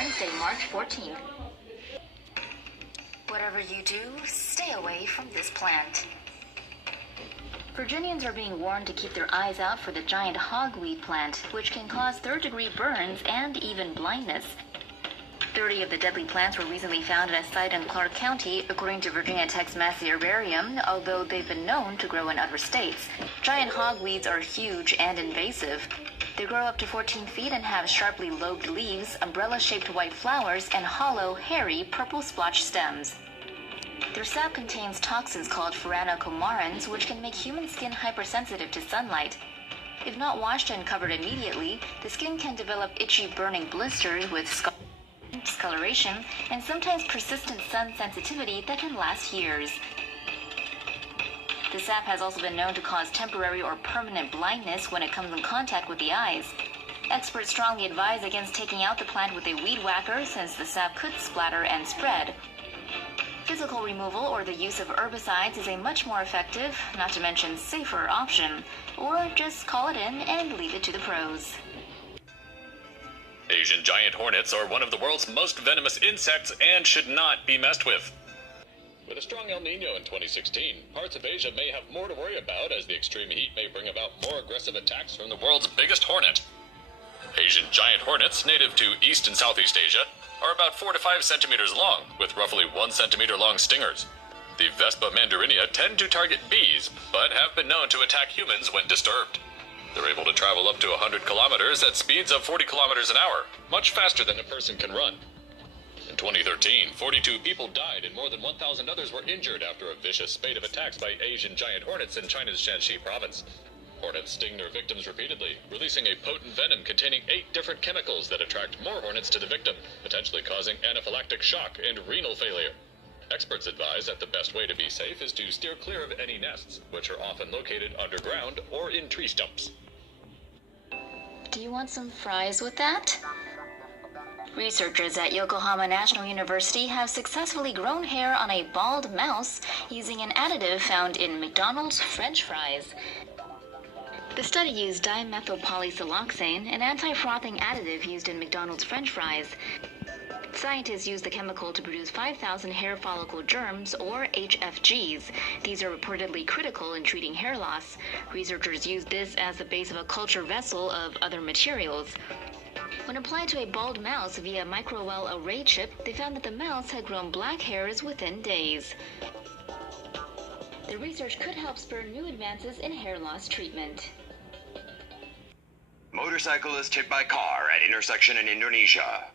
Wednesday, March 14th. Whatever you do, stay away from this plant. Virginians are being warned to keep their eyes out for the giant hogweed plant, which can cause third-degree burns and even blindness. 30 of the deadly plants were recently found in a site in Clark County, according to Virginia Tech's Massey Herbarium, although they've been known to grow in other states. Giant hogweeds are huge and invasive. They grow up to 14 feet and have sharply lobed leaves, umbrella-shaped white flowers, and hollow, hairy, purple splotched stems. Their sap contains toxins called furanocoumarins, which can make human skin hypersensitive to sunlight. If not washed and covered immediately, the skin can develop itchy, burning blisters with discoloration and sometimes persistent sun sensitivity that can last years. The sap has also been known to cause temporary or permanent blindness when it comes in contact with the eyes. Experts strongly advise against taking out the plant with a weed whacker since the sap could splatter and spread. Physical removal or the use of herbicides is a much more effective, not to mention safer option, or just call it in and leave it to the pros. Asian giant hornets are one of the world's most venomous insects and should not be messed with. With a strong El Nino in 2016, parts of Asia may have more to worry about as the extreme heat may bring about more aggressive attacks from the world's biggest hornet. Asian giant hornets, native to East and Southeast Asia, are about 4 to 5 centimeters long, with roughly 1 centimeter long stingers. The Vespa mandarinia tend to target bees, but have been known to attack humans when disturbed. They're able to travel up to 100 kilometers at speeds of 40 kilometers an hour, much faster than a person can run. In 2013, 42 people died and more than 1,000 others were injured after a vicious spate of attacks by Asian giant hornets in China's Shanxi province. Hornets sting their victims repeatedly, releasing a potent venom containing 8 different chemicals that attract more hornets to the victim, potentially causing anaphylactic shock and renal failure. Experts advise that the best way to be safe is to steer clear of any nests, which are often located underground or in tree stumps. Do you want some fries with that? Researchers at Yokohama National University have successfully grown hair on a bald mouse using an additive found in McDonald's French fries. The study used dimethylpolysiloxane, an anti-frothing additive used in McDonald's French fries. Scientists used the chemical to produce 5,000 hair follicle germs, or HFGs. These are reportedly critical in treating hair loss. Researchers used this as the base of a culture vessel of other materials. When applied to a bald mouse via microwell array chip, they found that the mouse had grown black hairs within days. The research could help spur new advances in hair loss treatment. Motorcyclist hit by car at intersection in Indonesia.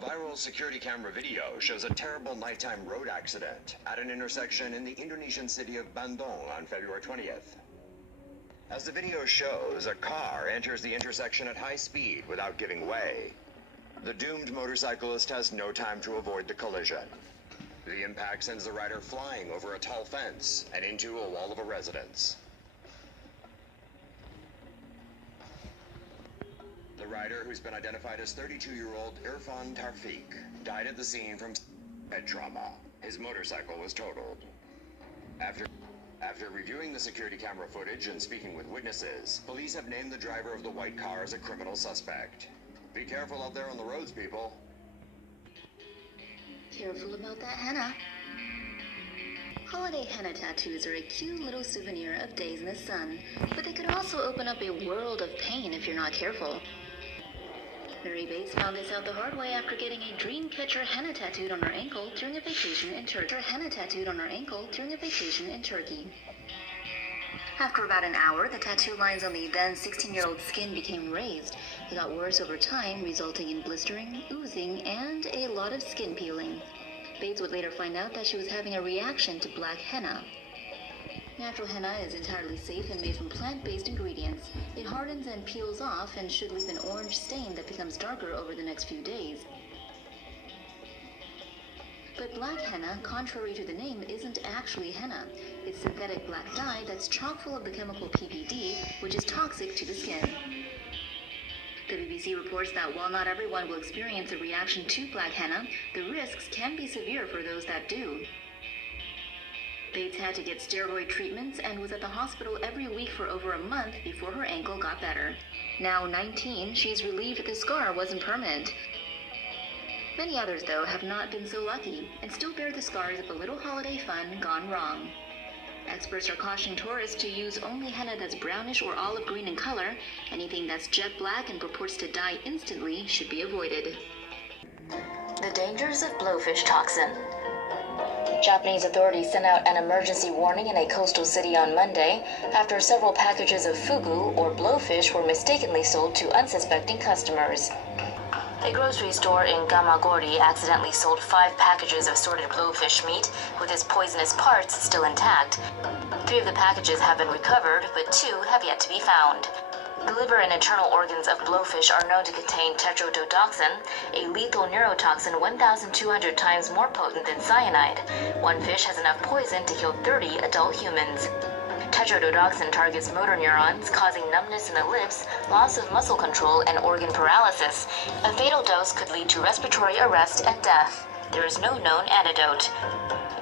Viral security camera video shows a terrible nighttime road accident at an intersection in the Indonesian city of Bandung on February 20th. As the video shows, a car enters the intersection at high speed without giving way. The doomed motorcyclist has no time to avoid the collision. The impact sends the rider flying over a tall fence and into a wall of a residence. The rider, who's been identified as 32-year-old Irfan Tarfiq, died at the scene from head trauma. His motorcycle was totaled. After reviewing the security camera footage and speaking with witnesses, police have named the driver of the white car as a criminal suspect. Be careful out there on the roads, people. Careful about that henna. Holiday henna tattoos are a cute little souvenir of days in the sun, but they could also open up a world of pain if you're not careful. Mary Bates found this out the hard way after getting a dream catcher henna tattooed on her ankle during a vacation in Turkey. After about an hour, the tattoo lines on the then 16-year-old's skin became raised. It got worse over time, resulting in blistering, oozing, and a lot of skin peeling. Bates would later find out that she was having a reaction to black henna. Natural henna is entirely safe and made from plant-based ingredients. It hardens and peels off and should leave an orange stain that becomes darker over the next few days. But black henna, contrary to the name, isn't actually henna. It's synthetic black dye that's chock full of the chemical PPD, which is toxic to the skin. The BBC reports that while not everyone will experience a reaction to black henna, the risks can be severe for those that do. Bates had to get steroid treatments and was at the hospital every week for over a month before her ankle got better. Now 19, she's relieved the scar wasn't permanent. Many others, though, have not been so lucky and still bear the scars of a little holiday fun gone wrong. Experts are cautioning tourists to use only henna that's brownish or olive green in color. Anything that's jet black and purports to dye instantly should be avoided. The dangers of blowfish toxin. Japanese authorities sent out an emergency warning in a coastal city on Monday after several packages of fugu, or blowfish, were mistakenly sold to unsuspecting customers. A grocery store in Gamagori accidentally sold 5 packages of sorted blowfish meat with its poisonous parts still intact. 3 of the packages have been recovered, but 2 have yet to be found. The liver and internal organs of blowfish are known to contain tetrodotoxin, a lethal neurotoxin 1,200 times more potent than cyanide. One fish has enough poison to kill 30 adult humans. Tetrodotoxin targets motor neurons, causing numbness in the lips, loss of muscle control, and organ paralysis. A fatal dose could lead to respiratory arrest and death. There is no known antidote.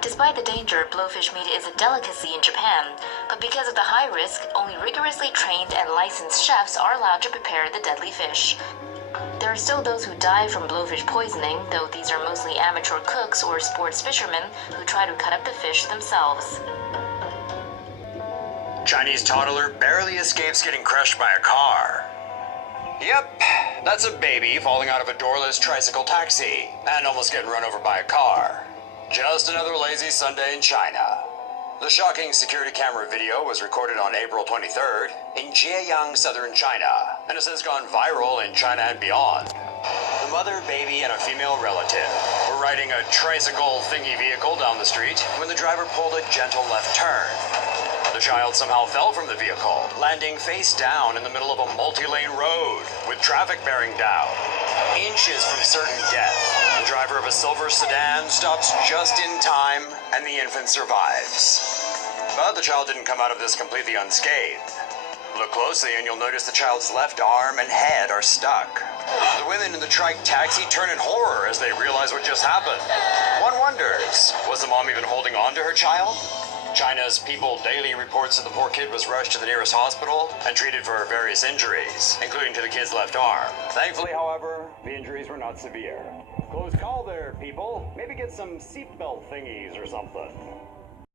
Despite the danger, blowfish meat is a delicacy in Japan, but because of the high risk, only rigorously trained and licensed chefs are allowed to prepare the deadly fish. There are still those who die from blowfish poisoning, though these are mostly amateur cooks or sports fishermen who try to cut up the fish themselves. Chinese toddler barely escapes getting crushed by a car. Yep, that's a baby falling out of a doorless tricycle taxi and almost getting run over by a car. Just another lazy Sunday in China. The shocking security camera video was recorded on April 23rd in Jieyang, southern China, and has since gone viral in China and beyond. The mother, baby, and a female relative were riding a tricycle thingy vehicle down the street when the driver pulled a gentle left turn. The child somehow fell from the vehicle, landing face down in the middle of a multi-lane road, with traffic bearing down. Inches from certain death, the driver of a silver sedan stops just in time, and the infant survives. But the child didn't come out of this completely unscathed. Look closely and you'll notice the child's left arm and head are stuck. The women in the trike taxi turn in horror as they realize what just happened. One wonders, was the mom even holding on to her child? China's People Daily reports that the poor kid was rushed to the nearest hospital and treated for various injuries, including to the kid's left arm. Thankfully, however, the injuries were not severe. Close call there, people. Maybe get some seatbelt thingies or something.